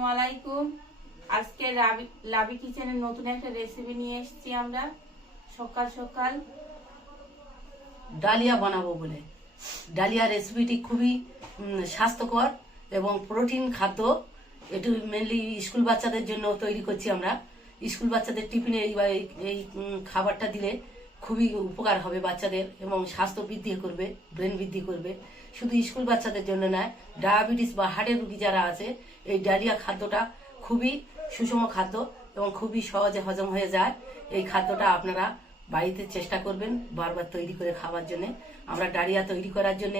আসসালামু আলাইকুম। আজকে লাবি লাবি কিচেনের নতুন একটা রেসিপি নিয়ে এসেছি আমরা। সকাল সকাল ডালিয়া বানাবো বলে। ডালিয়া রেসিপিটি খুবই স্বাস্থ্যকর এবং প্রোটিন খাদ্য। এটি মেনলি স্কুল বাচ্চাদের জন্য তৈরি করছি আমরা। স্কুল বাচ্চাদের টিফিনে এই খাবারটা দিলে খুবই উপকার হবে বাচ্চাদের এবং স্বাস্থ্য বৃদ্ধি করবে ব্রেন বৃদ্ধি করবে। শুধু স্কুল বাচ্চাদের জন্য নয়, ডায়াবেটিস বা হার্টের রুগী যারা আছে, এই ডালিয়া খাদ্যটা খুবই সুষম খাদ্য এবং খুবই সহজে হজম হয়ে যায়। এই খাদ্যটা আপনারা বাড়িতে চেষ্টা করবেন বারবার তৈরি করে খাওয়ার জন্য। আমরা ডালিয়া তৈরি করার জন্য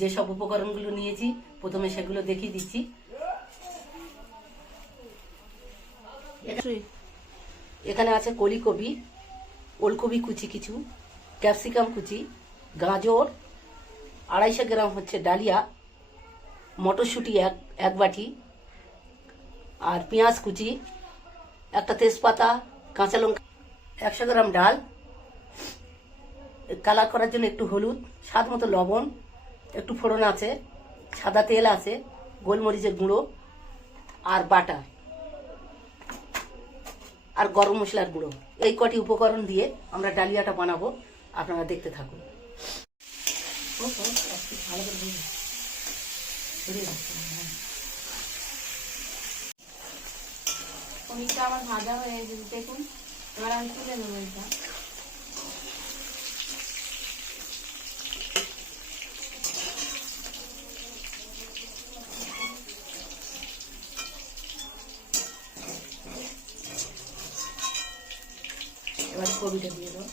যেসব উপকরণগুলো নিয়েছি, প্রথমে সেগুলো দেখিয়ে দিচ্ছি। এখানে আছে কলিকবি ওলকবি কুচি কিছু, ক্যাপসিকাম কুচি, গাজর আড়াইশো গ্রাম হচ্ছে ডালিয়া, মটরশুঁটি এক এক বাটি, আর পেঁয়াজ কুচি, একটা তেজপাতা, কাঁচা লঙ্কা, একশো গ্রাম ডাল, কালার করার জন্য একটু হলুদ, স্বাদ মতো লবণ, একটু ফোড়ন আছে, সাদা তেল আছে, গোলমরিচের গুঁড়ো, আর বাটার আর গরম মশলার গুঁড়ো। এই কটি উপকরণ দিয়ে আমরা ডালিয়াটা বানাবো, আপনারা দেখতে থাকুন। একটু ভালো করে ভেজে। সরিয়ে রাখতে। পনিরটা আমার ভাজা হয়ে গেছে, দেখুন এবার আমি তুলে নেব এটা এবার কবিটা দিয়ে দাও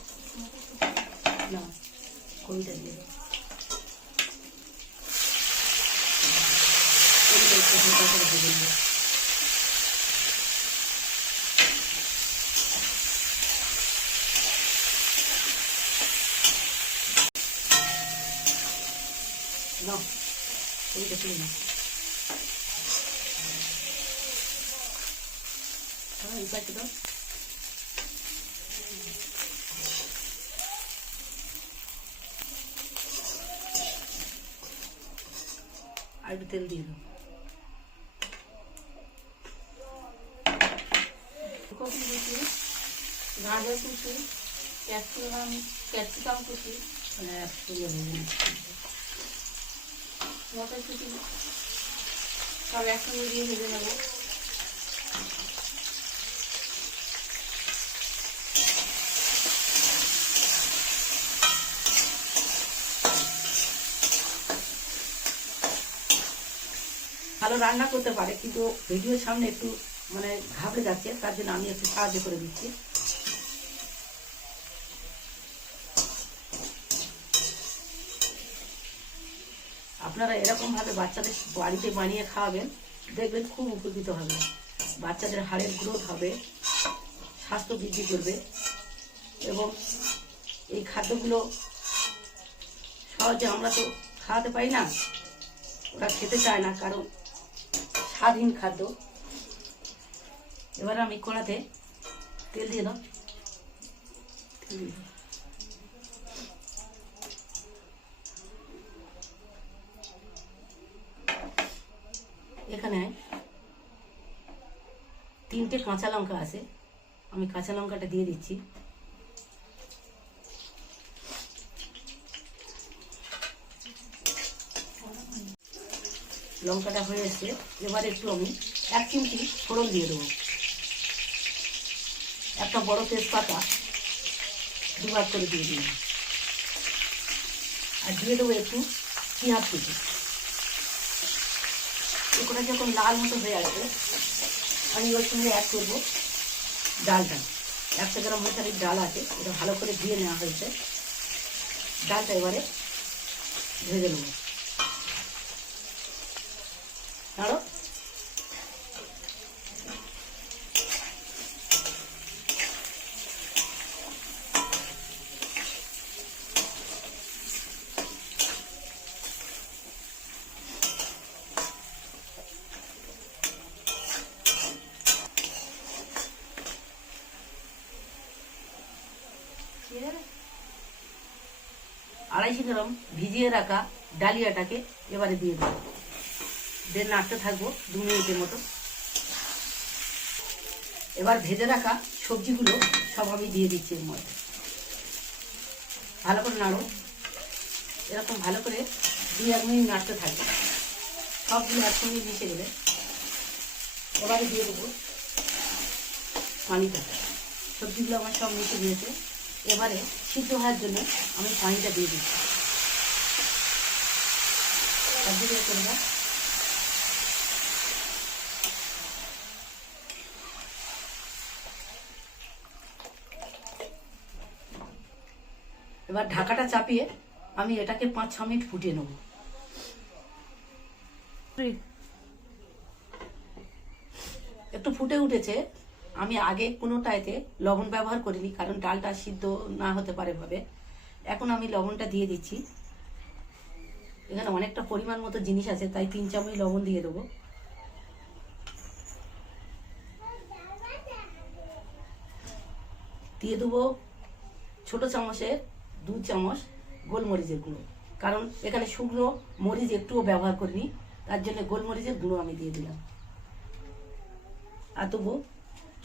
না, কবিটা দিয়ে দাও কবিটা একটু হালকা করে ভেজে নিও। নাও কবিটা তুলে নাও হ্যাঁ এই আর তেল দিয়ে দাও কপি কুচি গাজর কুচি, ক্যাপসিকাম ক্যাপসিকাম কুচি একসঙ্গে ভেজে। মটরশুঁটি সব একসঙ্গে দিয়ে ভেজে নেব ভালো রান্না করতে পারে, কিন্তু ভিডিওর সামনে একটু মানে ঘাবড়ে যাচ্ছে, তার জন্য আমি একটু সাহায্য করে দিচ্ছি আপনারা এরকম ভাবে বাচ্চাদের বাড়িতে বানিয়ে খাওয়াবেন, দেখবেন খুব উপকৃত হবে। বাচ্চাদের হাড়ের গ্রোথ হবে, স্বাস্থ্য বৃদ্ধি করবে এবং এই খাদ্যগুলো সহজে আমরা তো খাওয়াতে পারি না, ওরা খেতে চায় না, কারণ স্বাদহীন খাদ্য। এবার আমি কড়াতে তেল দিয়ে দাও। তেল দিয়ে দাও। এখানে তিনটে কাঁচা লঙ্কা আছে। আমি কাঁচা লঙ্কাটা দিয়ে দিচ্ছি। লঙ্কাটা হয়ে এসছে। এবার একটু আমি এক চিমটি ফোড়ন দিয়ে দেবো। একটা বড় তেজপাতা দুবার করে দিয়ে দিই আর দিয়ে দেবো একটু পেঁয়াজ কুচি। এগুলো যখন লাল মতো হয়ে আসবে আমি ওর সঙ্গে অ্যাড করব ডালটা। একশো গ্রাম মশারির ডাল আছে, এটা ভালো করে ধুয়ে নেওয়া হয়েছে। ডালটা এবারে ভেজে নেব। আরও আড়াইশো গ্রাম ভিজিয়ে রাখা ডালিয়াটাকে এবারে দিয়ে দেবো। দিয়ে নাড়তে থাকব দু মিনিটের মতো। এবার ভেজে রাখা সবজিগুলো সব আমি দিয়ে দিচ্ছি এর মধ্যে। ভালো করে নাড়ো। এরকম ভালো করে দুই এক মিনিট নাড়তে থাকবে। সবগুলো একসঙ্গে মিশে গেলে এবারে দিয়ে দেবো পানিটা। সবজিগুলো আমার সব মিশে দিয়েছে এবারে সিদ্ধ হওয়ার জন্য আমি পানিটা দিয়ে দিচ্ছি। এবার ঢাকাটা চাপিয়ে আমি এটাকে পাঁচ ছ মিনিট ফুটিয়ে নেব। একটু ফুটে উঠেছে। আমি আগে কোনোটাইতে লবণ ব্যবহার করিনি, কারণ ডালটা সিদ্ধ না হতে পারে ভাবে। এখন আমি লবণটা দিয়ে দিচ্ছি। এখানে অনেকটা পরিমাণ মতো জিনিস আছে, তাই তিন চামচ লবণ দিয়ে দেবো। দিয়ে দেবো ছোট চামচের দু চামচ গোলমরিচের গুঁড়ো। কারণ এখানে শুকনো মরিচ একটুও ব্যবহার করিনি, তার জন্য গোলমরিচের গুঁড়ো আমি দিয়ে দিলাম। আর দেবো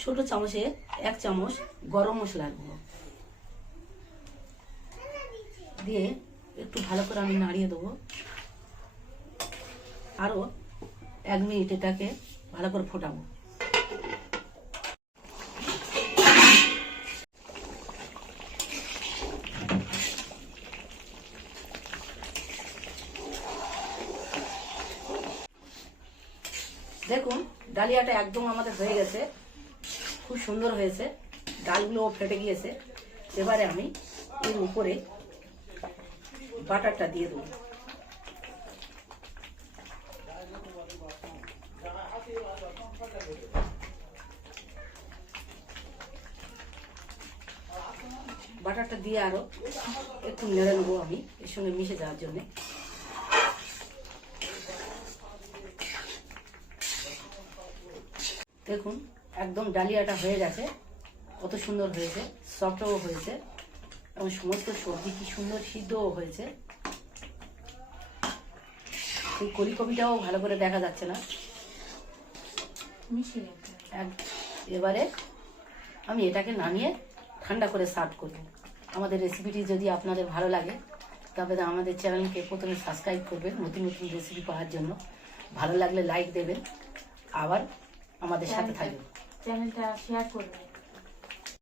ছোট চামচে এক চামচ গরম মশলার গুঁড়ো। দিয়ে একটু ভালো করে আমি নাড়িয়ে দেবো। আরও এক মিনিট এটাকে ভালো করে ফোটাবো। দেখুন, ডালিয়াটা একদম আমাদের হয়ে গেছে। খুব সুন্দর হয়েছে। ডালগুলোও ফেটে গিয়েছে। এবারে আমি এর উপরে বাটারটা দিয়ে দেবো। বাটারটা দিয়ে আরও একটু নেড়ে নেব আমি, এর সঙ্গে মিশে যাওয়ার জন্যে। দেখুন একদম ডালিয়াটা হয়ে গেছে। কত সুন্দর হয়েছে সফটও হয়েছে এবং সমস্ত সবজি কি সুন্দর সিদ্ধও হয়েছে। এই কলিকপিটাও ভালো করে দেখা যাচ্ছে না। এবারে আমি এটাকে নামিয়ে ঠান্ডা করে সার্ভ করব। আমাদের রেসিপিটি যদি আপনাদের ভালো লাগে তবে আমাদের চ্যানেলকে প্রথমে সাবস্ক্রাইব করবেন নতুন নতুন রেসিপি পাওয়ার জন্য। ভালো লাগলে লাইক দেবেন আবার আমাদের সাথে থাকবেন। চ্যানেলটা শেয়ার করবেন।